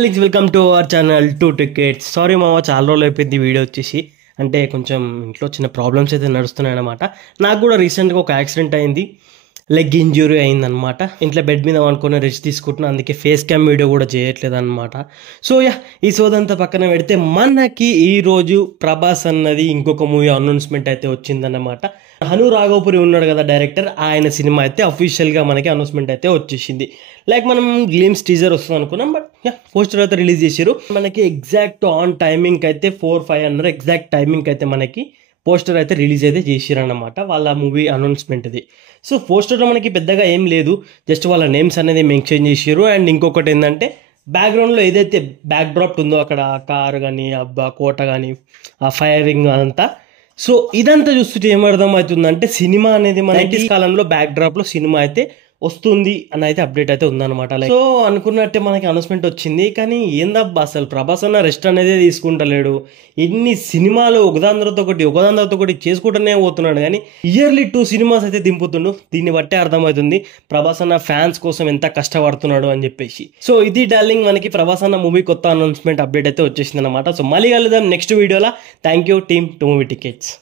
Links welcome to our channel two tickets. Sorry మామ, చాలా రోజులు అయిపోయింది వీడియో వచ్చేసి. అంటే కొంచెం ఇంట్లో చిన్న ప్రాబ్లమ్స్ అయితే నడుస్తున్నాయి అన్నమాట. నాకు కూడా రీసెంట్గా ఒక యాక్సిడెంట్ అయింది, లెగ్ ఇంజురీ అయిందనమాట. ఇంట్లో బెడ్ మీద అనుకుని రెస్ట్ తీసుకుంటున్నా, అందుకే ఫేస్ క్యామ్ వీడియో కూడా చేయట్లేదు అనమాట. సో ఈ సోదంతా పక్కన పెడితే మనకి ఈరోజు ప్రభాస్ అన్నది ఇంకొక మూవీ అనౌన్స్మెంట్ అయితే వచ్చిందన్నమాట. హను రాఘవపురి ఉన్నాడు కదా డైరెక్టర్, ఆయన సినిమా అయితే అఫీషియల్గా మనకి అనౌన్స్మెంట్ అయితే వచ్చేసింది. లైక్ మనం గ్లిమ్స్ టీజర్ వస్తుంది అనుకున్నాం, బట్ పోస్టర్ అయితే రిలీజ్ చేశారు. మనకి ఎగ్జాక్ట్ ఆన్ టైమింగ్ అయితే 4-5 అన్నారు. ఎగ్జాక్ట్ టైమింగ్ అయితే మనకి పోస్టర్ అయితే రిలీజ్ అయితే చేసిరన్నమాట, వాళ్ళ మూవీ అనౌన్స్మెంట్ది. సో పోస్టర్లో మనకి పెద్దగా ఏం లేదు, జస్ట్ వాళ్ళ నేమ్స్ అనేది మెన్షన్ చేసారు. అండ్ ఇంకొకటి ఏంటంటే బ్యాక్గ్రౌండ్లో ఏదైతే బ్యాక్ డ్రాప్ ఉందో అక్కడ కారు కానీ కోట కానీ ఆ ఫైరింగ్ అదంతా, సో ఇదంతా చూస్తుంటే ఏమర్థం అవుతుందంటే సినిమా అనేది మన 90s కాలంలో బ్యాక్ డ్రాప్లో సినిమా అయితే వస్తుంది అని అయితే అప్డేట్ అయితే ఉందన్నమాట. సో అనుకున్నట్టే మనకి అనౌన్స్మెంట్ వచ్చింది. కానీ ఏందబ్బా అసలు ప్రభాస్ అన్న రెస్ట్ అనేది తీసుకుంటలేడు. ఎన్ని సినిమాలు ఒకదాని తర్వాత ఒకటి చేసుకుంటూనే పోతున్నాడు, కానీ ఇయర్లీ 2 సినిమాస్ అయితే దింపుతుండు. దీన్ని బట్టే అర్థమవుతుంది ప్రభాస్ అన్న ఫ్యాన్స్ కోసం ఎంత కష్టపడుతున్నాడు అని చెప్పేసి. సో ఇది డార్లింగ్, మనకి ప్రభాస్ అన్న మూవీ కొత్త అనౌన్స్మెంట్ అప్డేట్ అయితే వచ్చేసింది అనమాట. సో మళ్ళీ కలుద్దాం నెక్స్ట్ వీడియోలో. Thank you team 2 movie tickets.